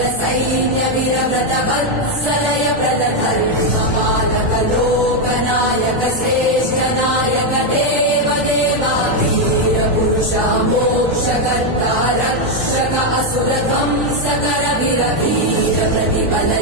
सैन्य वीरव्रत वत्सलय प्रद धर्म पालक लोकनायक श्रेष्ठ नायक देव देवा वीर पुरुष मोक्षकर्ता रक्षक असुर ध्वंसकर वीर वीर प्रतिबल